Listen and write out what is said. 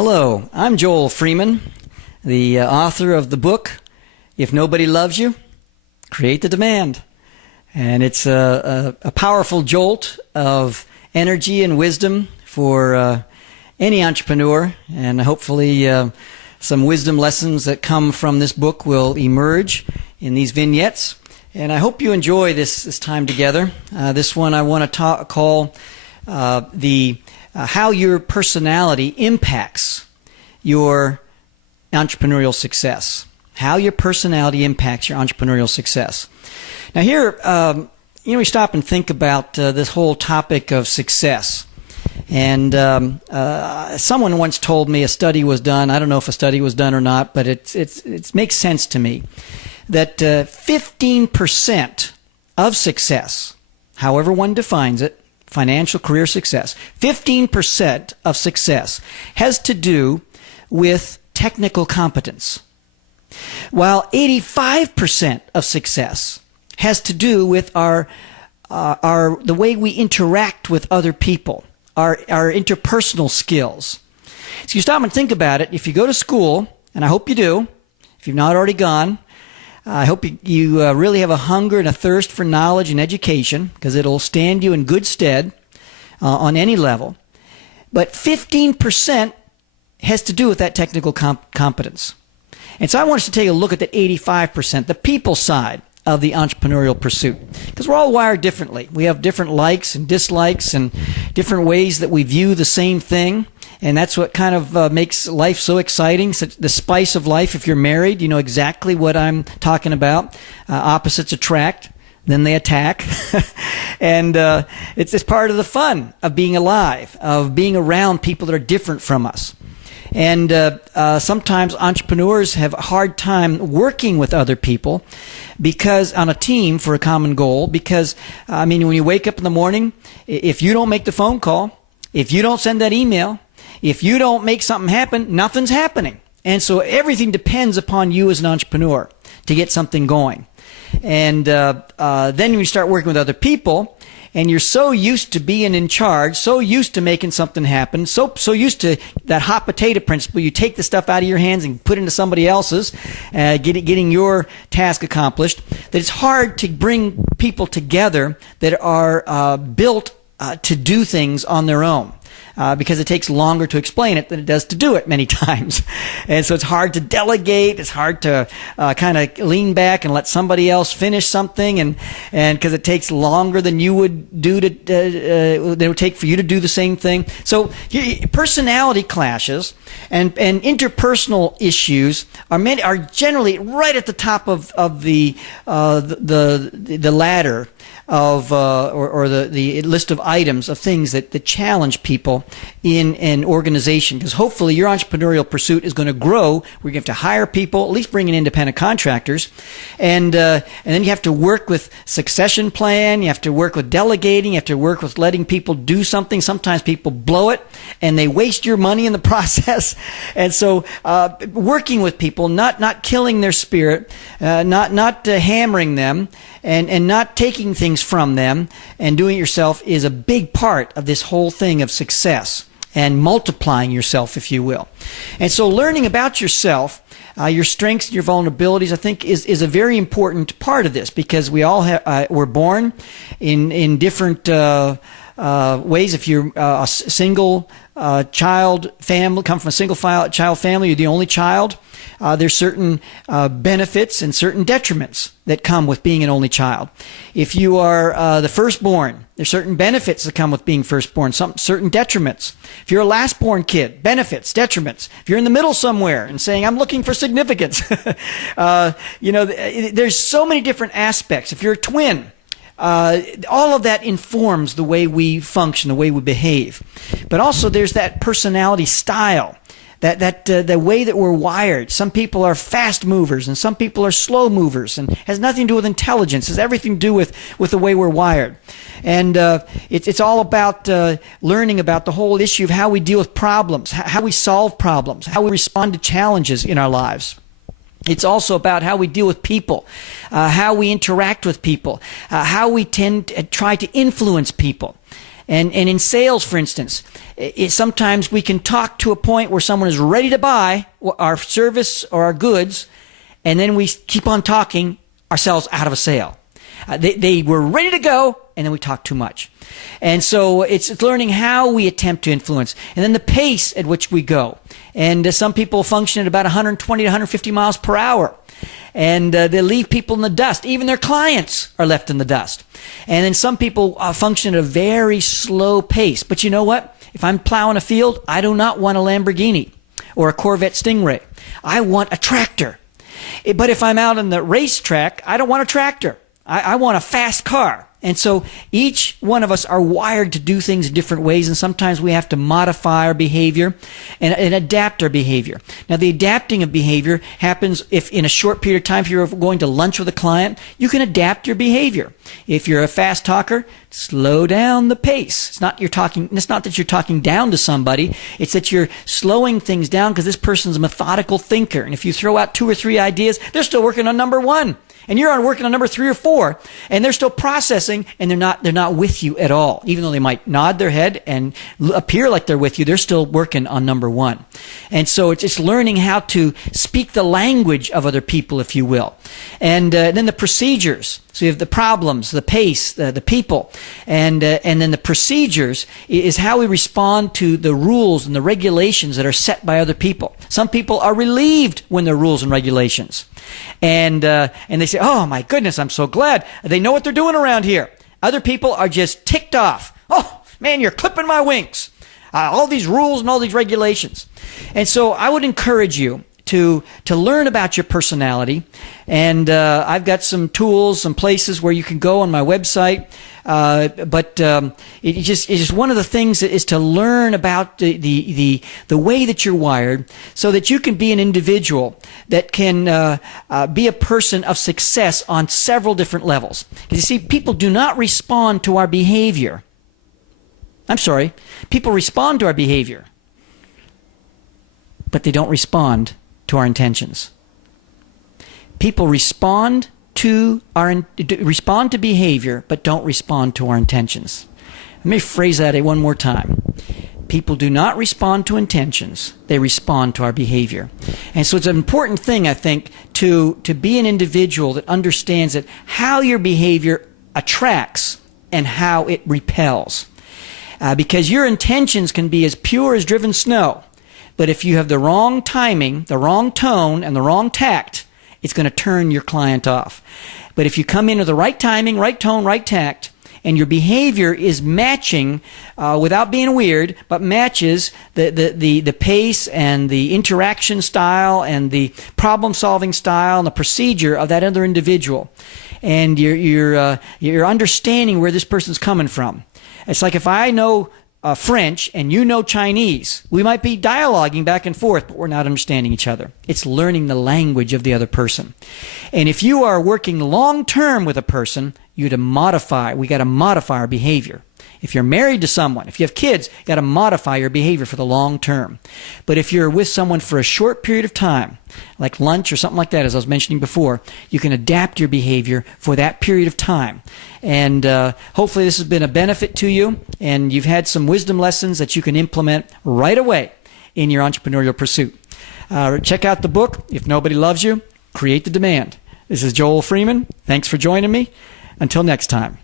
Hello, I'm Joel Freeman, the author of the book, If Nobody Loves You, Create the Demand. And it's a powerful jolt of energy and wisdom for any entrepreneur, and hopefully some wisdom lessons that come from this book will emerge in these vignettes. And I hope you enjoy this time together. This one I want to call how your personality impacts your entrepreneurial success. How your personality impacts your entrepreneurial success. Now here, we stop and think about this whole topic of success. And someone once told me a study was done. I don't know if a study was done or not, but it makes sense to me that 15% of success, however one defines it, financial career success, 15% of success has to do with technical competence, while 85% of success has to do with the way we interact with other people, our interpersonal skills. So you stop and think about it. If you go to school, and I hope you do, if you've not already gone, I hope you really have a hunger and a thirst for knowledge and education, because it'll stand you in good stead on any level. But 15% has to do with that technical competence. And so I want us to take a look at the 85%, the people side of the entrepreneurial pursuit, because we're all wired differently. We have different likes and dislikes and different ways that we view the same thing. And that's what kind of makes life so exciting. The spice of life. If you're married, you know exactly what I'm talking about. Opposites attract, then they attack. And it's part of the fun of being alive, of being around people that are different from us. And sometimes entrepreneurs have a hard time working with other people because on a team for a common goal. Because, when you wake up in the morning, if you don't make the phone call, if you don't send that email, if you don't make something happen, nothing's happening. And so everything depends upon you as an entrepreneur to get something going. And then when you start working with other people, and you're so used to being in charge, so used to making something happen, so used to that hot potato principle, you take the stuff out of your hands and put it into somebody else's, getting your task accomplished, that it's hard to bring people together that are built to do things on their own. Because it takes longer to explain it than it does to do it many times. And so it's hard to delegate. It's hard to kind of lean back and let somebody else finish something. And because it takes longer than you would do that it would take for you to do the same thing. So personality clashes and interpersonal issues are generally right at the top of the ladder of or the list of items of things that challenge people in an organization, because hopefully your entrepreneurial pursuit is going to grow. We're going to have to hire people, at least bring in independent contractors, and then you have to work with succession plan. You have to work with delegating. You have to work with letting people do something. Sometimes people blow it and they waste your money in the process. And so working with people, not killing their spirit, not hammering them, and not taking things from them and doing it yourself is a big part of this whole thing of success and multiplying yourself, if you will. And so learning about yourself, your strengths and your vulnerabilities, I think is a very important part of this, because we all we're born in different ways. If you're a single child family, come from a single child family, you're the only child, there's certain benefits and certain detriments that come with being an only child. If you are the firstborn, there's certain benefits that come with being firstborn, certain detriments. If you're a lastborn kid, benefits, detriments. If you're in the middle somewhere and saying, I'm looking for significance, there's so many different aspects. If you're a twin, all of that informs the way we function, the way we behave. But also there's that personality style, the way that we're wired. Some people are fast movers and some people are slow movers, and has nothing to do with intelligence. It has everything to do with the way we're wired. And it's all about learning about the whole issue of how we deal with problems, how we solve problems, how we respond to challenges in our lives. It's also about how we deal with people, how we interact with people, how we tend to try to influence people. And in sales, for instance, sometimes we can talk to a point where someone is ready to buy our service or our goods, and then we keep on talking ourselves out of a sale. They were ready to go, and then we talk too much. And so it's learning how we attempt to influence, and then the pace at which we go. And some people function at about 120 to 150 miles per hour. And they leave people in the dust. Even their clients are left in the dust. And then some people function at a very slow pace. But you know what? If I'm plowing a field, I do not want a Lamborghini or a Corvette Stingray. I want a tractor. But if I'm out on the racetrack, I don't want a tractor. I want a fast car. And so each one of us are wired to do things in different ways, and sometimes we have to modify our behavior and adapt our behavior. Now, the adapting of behavior happens if in a short period of time, if you're going to lunch with a client, you can adapt your behavior. If you're a fast talker, slow down the pace. It's not that you're talking down to somebody, it's that you're slowing things down because this person's a methodical thinker. And if you throw out 2 or 3 ideas, they're still working on number 1. And you're working on number 3 or 4, and they're still processing, and they're not with you at all. Even though they might nod their head and appear like they're with you, they're still working on number 1. And so it's just learning how to speak the language of other people, if you will. And then the procedures. So you have the problems, the pace, the people, and then the procedures is how we respond to the rules and the regulations that are set by other people. Some people are relieved when there are rules and regulations, and they say, "Oh my goodness, I'm so glad they know what they're doing around here." Other people are just ticked off. "Oh man, you're clipping my wings! All these rules and all these regulations." And so I would encourage you to learn about your personality, and I've got some tools, some places where you can go on my website. But it's just one of the things is to learn about the way that you're wired, so that you can be an individual that can be a person of success on several different levels. You see, people do not respond to our behavior. People respond to our behavior, but they don't respond to our intentions. People respond to behavior, but don't respond to our intentions. Let me phrase that one more time. People do not respond to intentions. They respond to our behavior. And so it's an important thing, I think, to be an individual that understands that how your behavior attracts and how it repels. Because your intentions can be as pure as driven snow. But if you have the wrong timing, the wrong tone, and the wrong tact, it's going to turn your client off. But if you come in with the right timing, right tone, right tact, and your behavior is matching, without being weird, but matches the pace and the interaction style and the problem-solving style and the procedure of that other individual, and you're understanding where this person's coming from. It's like if I know French and you know Chinese. We might be dialoguing back and forth, but we're not understanding each other. It's learning the language of the other person. And if you are working long term with a person, we got to modify our behavior. If you're married to someone, if you have kids, you got to modify your behavior for the long term. But if you're with someone for a short period of time, like lunch or something like that, as I was mentioning before, you can adapt your behavior for that period of time. And hopefully this has been a benefit to you, and you've had some wisdom lessons that you can implement right away in your entrepreneurial pursuit. Check out the book, If Nobody Loves You, Create the Demand. This is Joel Freeman. Thanks for joining me. Until next time.